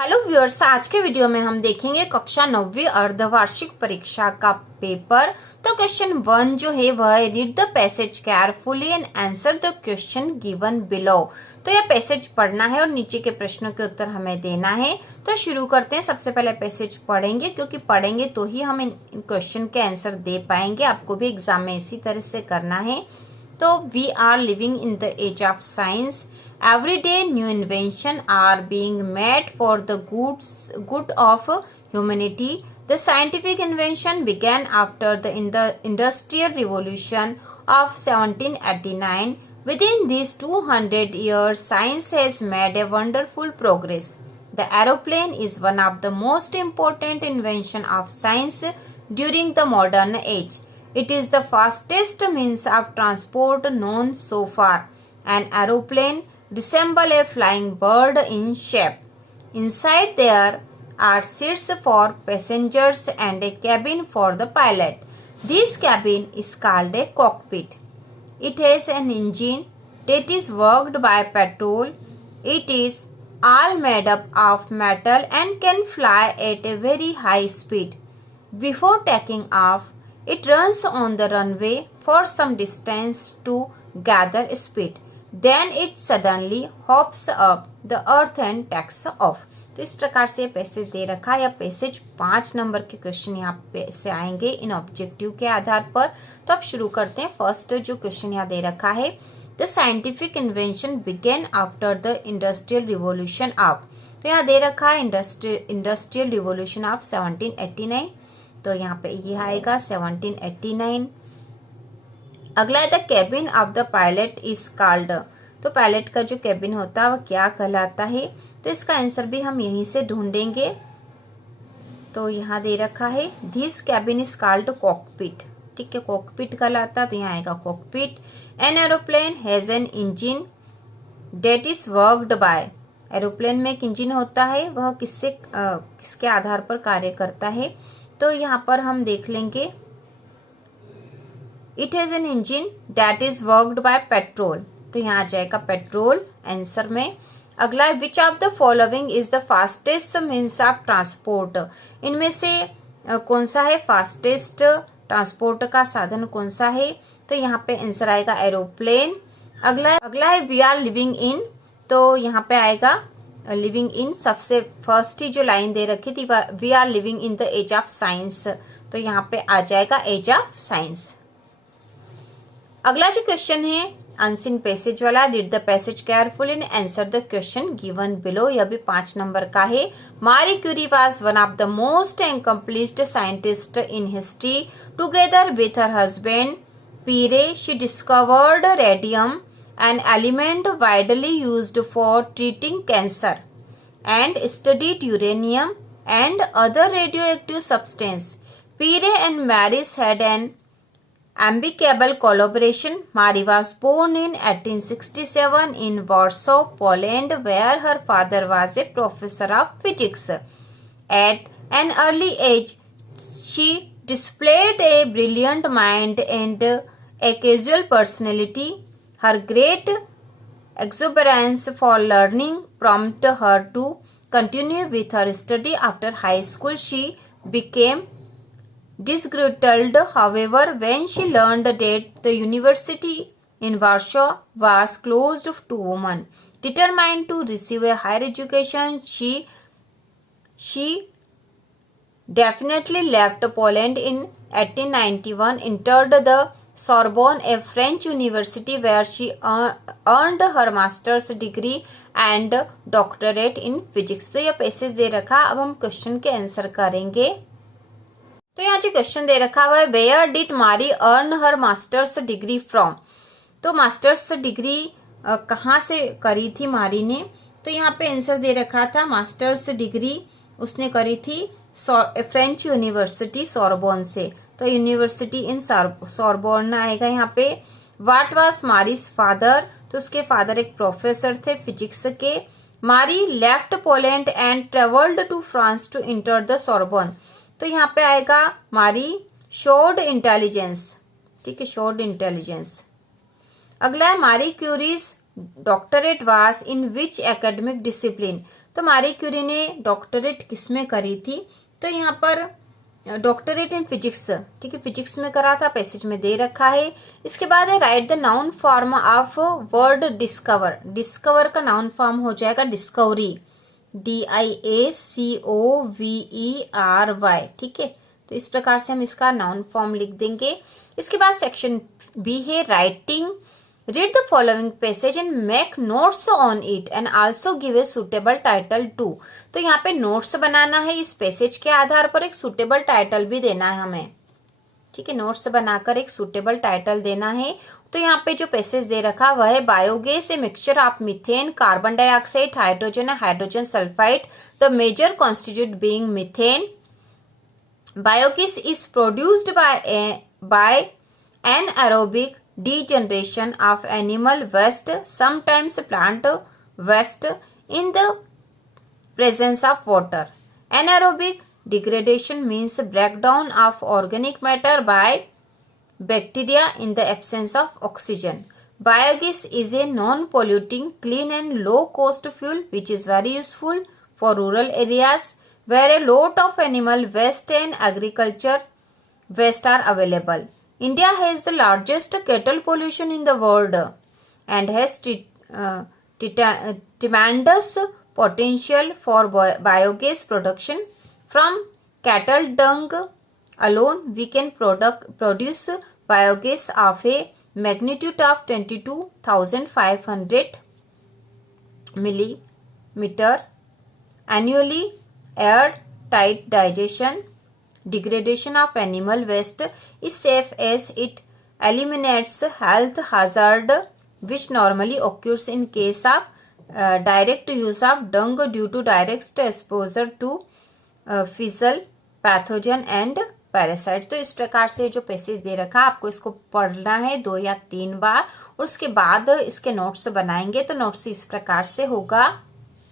Hello viewers, आज के video में हम देखेंगे कक्षा 9वीं अर्धवार्षिक परीक्षा का पेपर। तो क्वेश्चन 1 जो है वह है read the passage carefully and answer the question given below. तो यह पैसेज पढ़ना है और नीचे के प्रश्नों के उत्तर हमें देना है। तो शुरू करते हैं। सबसे पहले पैसेज पढ़ेंगे, क्योंकि पढ़ेंगे तो ही हम इन क्वेश्चन के आंसर दे पाएंगे। आपको भी एग्जाम में इसी तरह से करना है। तो we are living in the age of science. Every day new inventions are being made for the good of humanity. The scientific invention began after the Industrial Revolution of 1789. Within these 200 years, science has made a wonderful progress. The aeroplane is one of the most important inventions of science during the modern age. It is the fastest means of transport known so far. An aeroplane resemble a flying bird in shape. Inside there are seats for passengers and a cabin for the pilot. This cabin is called a cockpit. It has an engine that is worked by petrol. It is all made up of metal and can fly at a very high speed. Before taking off, it runs on the runway for some distance to gather speed. Then it suddenly hops up the earth and takes off. तो इस प्रकार से passage दे रखा है। या passage 5 number के question यहाँ पे से आएंगे इन ऑब्जेक्टिव के आधार पर। तो अब शुरू करते हैं। फर्स्ट जो क्वेश्चन यहाँ दे रखा है, the scientific invention began after the industrial revolution of. तो यहाँ दे रखा है इंडस्ट्रियल रिवोल्यूशन ऑफ 1789। तो यहाँ पे ये आएगा 1789। अगला है the cabin of the pilot is called. तो पायलट का जो कैबिन होता है वह क्या कहलाता है? तो इसका आंसर भी हम यहीं से ढूंढेंगे। तो यहाँ दे रखा है this cabin is called cockpit. ठीक है, कॉकपिट कहलाता है। तो यहाँ आएगा cockpit. An aeroplane has an engine that is worked by. Aeroplane में एक इंजन होता है, वह किसके आधार पर कार्य करता है? तो यहाँ पर हम देख लेंगे it has an engine that is worked by petrol. तो यहाँ आ जाएगा पेट्रोल आंसर में। अगला है which of the following is the fastest means of transport. इनमें से कौन सा है फास्टेस्ट ट्रांसपोर्ट का साधन कौन सा है? तो यहाँ पे आंसर आएगा एरोप्लेन। अगला है वी आर लिविंग इन। तो यहाँ पे आएगा लिविंग इन। सबसे फर्स्ट ही जो लाइन दे रखी थी we are living in the age of science. तो यहाँ पे आ जाएगा एज ऑफ साइंस। अगला जो क्वेश्चन है अनसीन पैसेज वाला, read the passage carefully and answer the question given below. यह भी 5 नंबर का है। Marie Curie was one of the most accomplished scientist in history. Together with her husband Pierre she discovered radium, an element widely used for treating cancer, and studied uranium and other radioactive substances. Pire and Maris had an amicable collaboration. Marie was born in 1867 in Warsaw, Poland, where her father was a professor of physics. At an early age, she displayed a brilliant mind and a casual personality. Her great exuberance for learning prompted her to continue with her study after high school. She became disgruntled, however, when she learned that the university in Warsaw was closed to women. Determined to receive a higher education, she definitely left Poland in 1891, entered the Sorbonne, a French university, where she earned her master's degree and doctorate in physics. तो यह passage दे रखा। अब हम question के answer करेंगे। तो यहाँ जो क्वेश्चन दे रखा हुआ है वेयर डिड मारी earn her masters degree from. तो मास्टर्स डिग्री कहाँ से करी थी मारी ने? तो यहाँ पे आंसर दे रखा था मास्टर्स डिग्री उसने करी थी फ्रेंच यूनिवर्सिटी सोरबोन से। तो यूनिवर्सिटी इन सोरबोन आएगा यहाँ पे। What was Marie's father? तो उसके फादर एक प्रोफेसर थे फिजिक्स के। Marie left Poland and travelled to France to enter the Sorbonne. तो यहाँ पे आएगा मारी शोड इंटेलिजेंस। ठीक है, शोड इंटेलिजेंस। अगला है Marie Curie's doctorate was in which academic discipline. तो तो मारी क्यूरी ने डॉक्टरेट किस में करी थी? तो यहाँ पर डॉक्टरेट इन फिजिक्स, ठीक है, फिजिक्स में करा था, पैसेज में दे रखा है। इसके बाद है right the noun form of word discover. Discover का नाउन फॉर्म हो जाएगा डिस्कवरी, DIACOVERY, ठीक है। तो इस प्रकार से हम इसका नाउन फॉर्म लिख देंगे। इसके बाद सेक्शन बी है writing. Read the following passage and make notes on it and also give a suitable title to. तो यहाँ पे नोट्स बनाना है, इस पैसेज के आधार पर एक सुटेबल टाइटल भी देना है हमें, ठीक है। नोट्स बनाकर एक सुटेबल टाइटल देना है। तो यहाँ पे जो पैसेज दे रखा वह है biogas a mixture of methane, carbon dioxide, hydrogen and hydrogen sulphide, the major constituent being methane. Biogas is produced by anaerobic degeneration of animal waste, sometimes plant waste, in the presence of water. Anaerobic degradation means breakdown of organic matter by bacteria in the absence of oxygen. Biogas is a non-polluting, clean and low-cost fuel which is very useful for rural areas where a lot of animal waste and agriculture waste are available. India has the largest cattle pollution in the world and has tremendous potential for biogas production. From cattle dung alone, we can produce biogas of a magnitude of 22,500 millimeter annually. Airtight digestion, degradation of animal waste is safe as it eliminates health hazard which normally occurs in case of direct use of dung due to direct exposure to fecal pathogen and parasite. तो इस प्रकार से जो passage दे रखा आपको इसको पढ़ना है 2 या 3 बार और उसके बाद इसके नोट्स बनाएंगे। तो नोट्स इस प्रकार से होगा।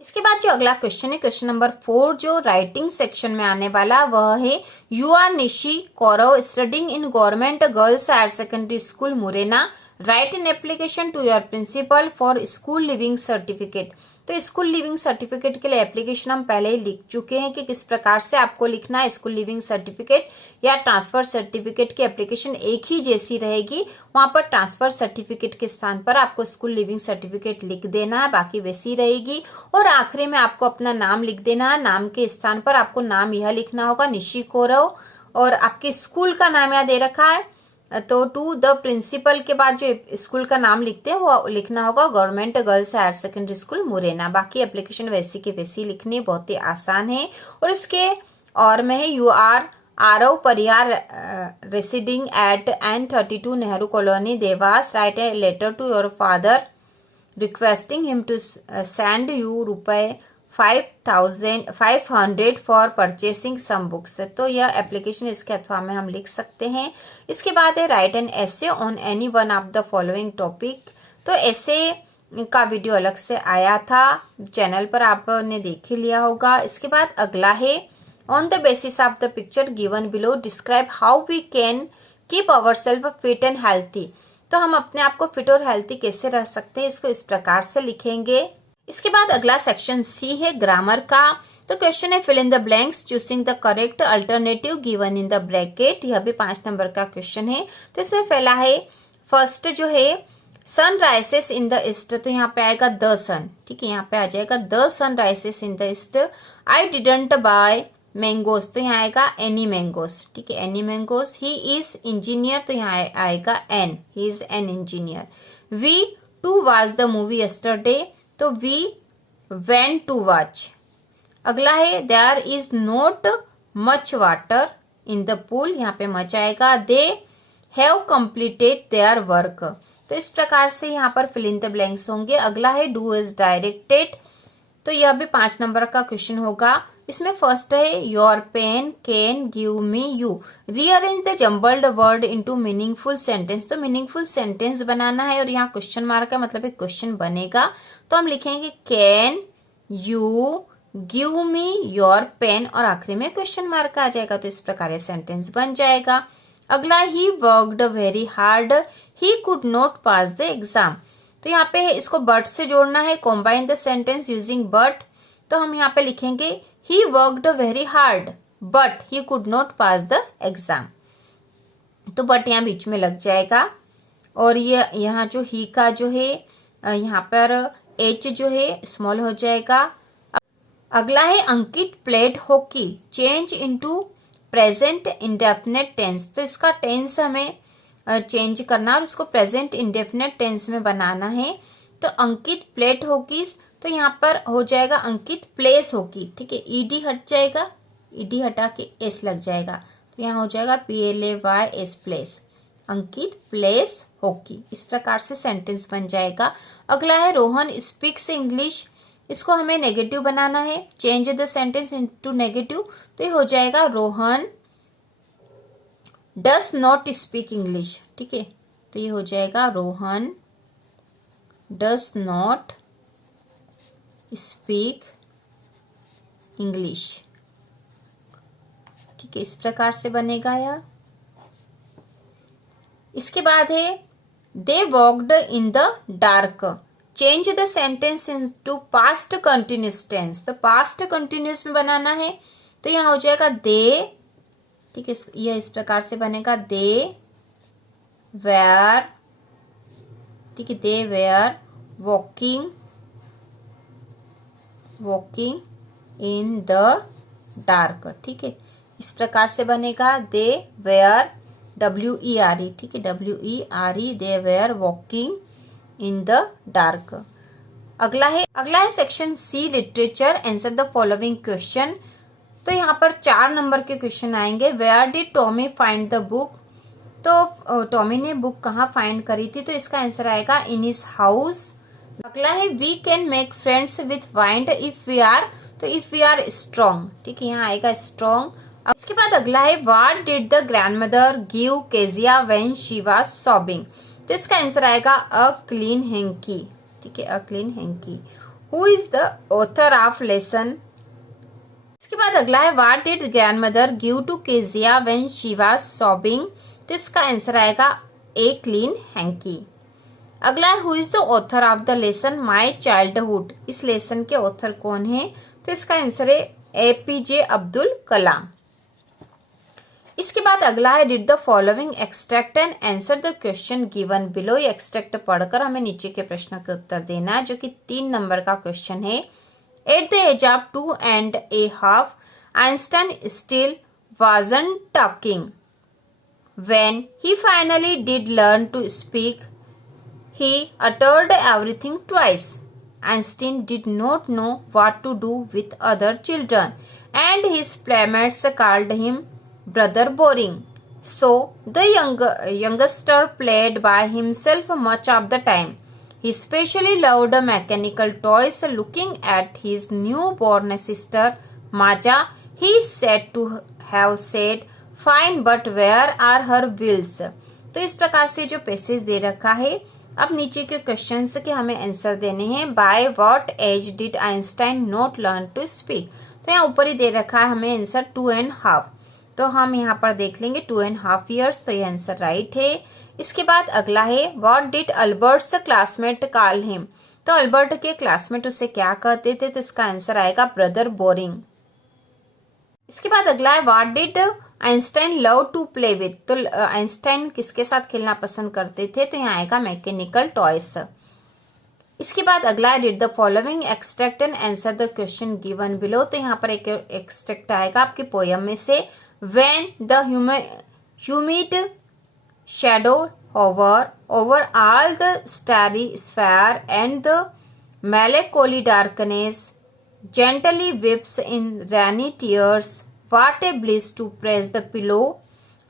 इसके बाद जो अगला क्वेश्चन है, क्वेश्चन नंबर 4 जो राइटिंग सेक्शन में आने वाला वह है you are Nishi Kaurav studying in government girls higher secondary school Morena, write an application to your principal for school leaving certificate. तो स्कूल लिविंग सर्टिफिकेट के लिए एप्लीकेशन हम पहले ही लिख चुके हैं कि किस प्रकार से आपको लिखना है। स्कूल लिविंग सर्टिफिकेट या ट्रांसफर सर्टिफिकेट की एप्लीकेशन एक ही जैसी रहेगी, वहां पर ट्रांसफर सर्टिफिकेट के स्थान पर आपको स्कूल लिविंग सर्टिफिकेट लिख देना है, बाकी वैसी रहेगी। और आखिरी में आपको अपना नाम लिख देना है, नाम के स्थान पर आपको नाम यह लिखना होगा निशी कौरव, और आपके स्कूल का नाम यहाँ दे रखा है तो टू द प्रिंसिपल के बाद जो स्कूल का नाम लिखते हैं वो लिखना होगा government girls higher secondary school Morena. बाकी एप्लीकेशन वैसी की वैसी लिखनी, बहुत ही आसान है। और इसके और में है you are Aarav Parihar residing at N32 Nehru colony Dewas, write a letter to your father requesting him to send you ₹500 for purchasing some books. तो यह एप्लीकेशन इसके अथवा में हम लिख सकते हैं। इसके बाद है right an essay on any one of the following topic. तो ऐसे का वीडियो अलग से आया था चैनल पर, आपने देख ही लिया होगा। इसके बाद अगला है on the basis of the picture given below describe how we can keep our self fit and healthy. तो हम अपने आप को फिट और हेल्थी कैसे रह सकते हैं, इसको इस प्रकार से लिखेंगे। इसके बाद अगला सेक्शन सी है ग्रामर का। तो क्वेश्चन है fill in the blanks choosing the correct alternative given in the bracket. यह भी 5 नंबर का क्वेश्चन है। तो इसमें पहला है फर्स्ट जो है सन राइसेस इन द ईस्ट, तो यहाँ पे आएगा द सन, ठीक है, यहाँ पे आ जाएगा the sun rises in the east. I didn't buy mangoes, तो यहाँ आएगा एनी मैंगोस, ठीक है, any mangoes. He is engineer, तो यहाँ आएगा an, he is an engineer. We to watch the movie yesterday, तो वी वेंट टू वॉच। अगला है there is not much water in the pool, यहाँ पे मच आएगा। They have completed their work, तो इस प्रकार से यहाँ पर फिल इन द ब्लैंक्स होंगे। अगला है डू इज डायरेक्टेड, तो यह भी 5 नंबर का क्वेश्चन होगा। इसमें फर्स्ट है your pen can give me you, rearrange the jumbled word into meaningful sentence. तो मीनिंगफुल सेंटेंस बनाना है और यहाँ क्वेश्चन मार्क है, मतलब एक क्वेश्चन बनेगा। तो हम लिखेंगे can you give me your pen और आखिरी में क्वेश्चन मार्क आ जाएगा, तो इस प्रकार ये सेंटेंस बन जाएगा। अगला he worked very hard he could not pass the exam, तो यहाँ पे इसको बट से जोड़ना है। Combine the sentence using but, तो हम यहाँ पे लिखेंगे he worked very hard but he could not pass the exam. तो बट यहाँ बीच में लग जाएगा और ये यहाँ जो ही का जो है यहाँ पर एच जो है स्मॉल हो जाएगा। अगला है Ankit played hockey change into present indefinite tense. तो इसका टेंस हमें चेंज करना और इसको प्रेजेंट इंडेफिनेट टेंस में बनाना है। तो अंकित प्लेड हॉकीज, तो यहाँ पर हो जाएगा अंकित प्लेस हॉकी। ठीक है, ईडी हट जाएगा, ईडी हटा के एस लग जाएगा, तो यहाँ हो जाएगा PLAYS प्लेस, अंकित प्लेस हॉकी। इस प्रकार से सेंटेंस बन जाएगा। अगला है रोहन स्पीक्स इंग्लिश, इसको हमें नेगेटिव बनाना है, change the sentence into negative. तो ये हो जाएगा Rohan does not speak English. ठीक है, तो ये हो जाएगा Rohan does not speak English. ठीक है, इस प्रकार से बनेगा यह। इसके बाद है they walked in the dark, change the sentence into past continuous tense. तो पास्ट कंटिन्यूस में बनाना है, तो यहाँ हो जाएगा दे। ठीक है, यह इस प्रकार से बनेगा दे वेयर, ठीक है, they were walking in the dark. ठीक है, इस प्रकार से बनेगा दे वेयर WERE। ठीक है, WERE they were walking in the dark. अगला है section C literature, answer the following question. तो यहाँ पर 4 नंबर के क्वेश्चन आएंगे। Where did Tommy find the book, तो टॉमी ने बुक कहाँ फाइंड करी थी, तो इसका आंसर आएगा इन हिज हाउस। अगला है we can make friends with wind if we are, तो इफ वी आर स्ट्रॉन्ग। ठीक है, यहाँ आएगा स्ट्रॉन्ग। इसके बाद अगला है what did the grandmother give Kezia when she was sobbing, तो इसका आंसर आएगा अ क्लीन हैंकी। ठीक है, a clean hanky. Who is the author of lesson. इसके बाद अगला है what did grandmother give to Kezia when she was sobbing, तो इसका आंसर आएगा ए क्लीन हैंकी। अगला है who is the author of the lesson my childhood, इस लेसन के ऑथर कौन है, तो इसका आंसर है APJ अब्दुल कलाम। इसके बाद अगला है read the following extract and answer the question given below. ये एक्सट्रैक्ट पढ़कर हमें नीचे के प्रश्नों के उत्तर देना है, जो कि 3 नंबर का क्वेश्चन है। At the age of 2.5 Einstein still wasn't talking. When he finally did learn to speak, he uttered everything twice. Einstein did not know what to do with other children, and his playmates called him brother boring. So the youngster played by himself much of the time. He especially loved mechanical toys. Looking at his newborn sister Maja, he said to have said, "Fine, but where are her wheels?" तो इस प्रकार से जो passage दे रखा है। अब नीचे के क्वेश्चंस के हमें आंसर देने हैं। By what age did Einstein not learn to speak, तो यहाँ ऊपर ही दे रखा है हमें आंसर 2.5, तो हम यहाँ पर देख लेंगे 2.5 ईयर्स, तो ये आंसर राइट है। इसके बाद अगला है what did Albert's classmate call him, तो अल्बर्ट के क्लासमेट उसे क्या कहते थे, तो इसका आंसर आएगा ब्रदर बोरिंग। इसके बाद अगला है what did Einstein love to play with, तो आइंस्टाइन किसके साथ खेलना पसंद करते थे, तो यहाँ आएगा मैकेनिकल टॉयस। इसके बाद अगला है did the following extract and answer the question given below, तो यहाँ पर एक एक्सट्रैक्ट आएगा आपके पोयम में से। When the humid shadow hover over all the starry sphere and the melancholy darkness gently weeps in rainy tears, what a bliss to press the pillow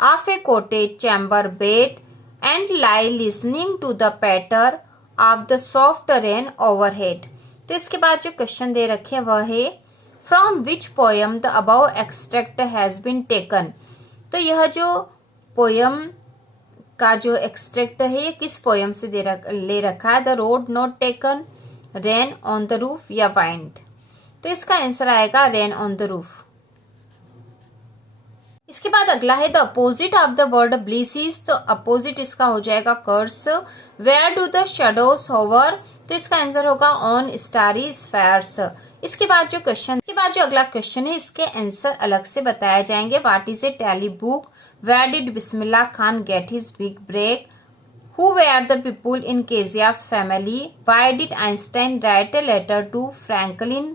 of a cottage chamber bed and lie listening to the patter of the soft rain overhead। तो इसके बाद जो question दे रखे वह है from which poem the above extract has been taken, तो यह जो पोयम का जो एक्सट्रैक्ट है ये किस पोयम से ले रखा है। The road not taken, rain on the roof या वाइंड, तो इसका आंसर आएगा रेन ऑन द रूफ। इसके बाद अगला है the opposite of the word bliss is, तो अपोजिट इसका हो जाएगा curse. Where do the shadows hover, तो इसका आंसर होगा ऑन स्टारी स्फेयर्स। इसके बाद जो अगला क्वेश्चन है, इसके आंसर अलग से बताए जाएंगे। What is a tally book? Where did Bismillah Khan get his big break? Who were the people in Kezia's family? Why did Einstein write a letter to Franklin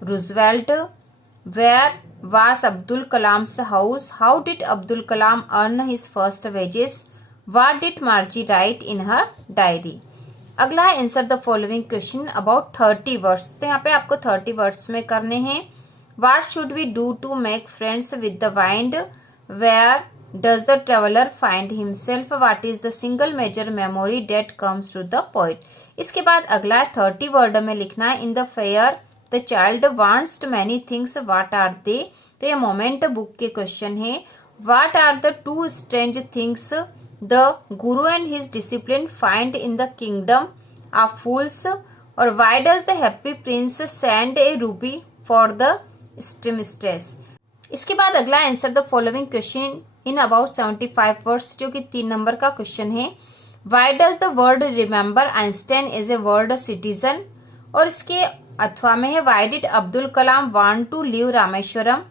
Roosevelt? Where was Abdul Kalam's house? How did Abdul Kalam earn his first wages? What did Margie write in her diary? अगला है answer the following question about 30 words. तो यहाँ पे आपको 30 words में करने हैं। What should we do to make friends with the wind? Where does the traveler find himself? What is the single major memory that comes to the poet? इसके बाद अगला 30 वर्ड में लिखना है। In the fair the child wants many things, what are they? तो ये moment book के question है। What are the two strange things the guru and his discipline find in the kingdom of fools? और why does the happy prince send a ruby for the seamstress? इसके बाद अगला answer the following question in about 75 words, जो कि 3 number का question है। Why does the world remember Einstein is a world citizen? और इसके अथवा में है why did Abdul Kalam want to leave Rameshwaram?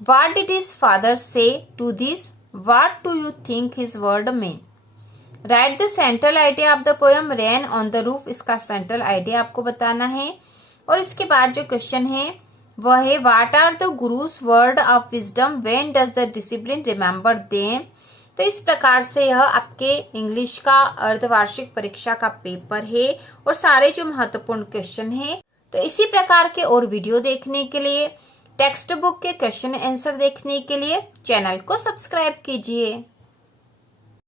What did his father say to this? What do you think his word mean? Write the central idea of the poem rain on the roof. इसका central idea आपको बताना है। और इसके बाद जो question है वह है what are the gurus word of wisdom? When does the discipline remember them? तो इस प्रकार से यह आपके इंग्लिश का अर्धवार्षिक परीक्षा का पेपर है और सारे जो महत्वपूर्ण क्वेश्चन है। तो इसी प्रकार के और वीडियो देखने के लिए, टेक्स्ट बुक के क्वेश्चन आंसर देखने के लिए चैनल को सब्सक्राइब कीजिए।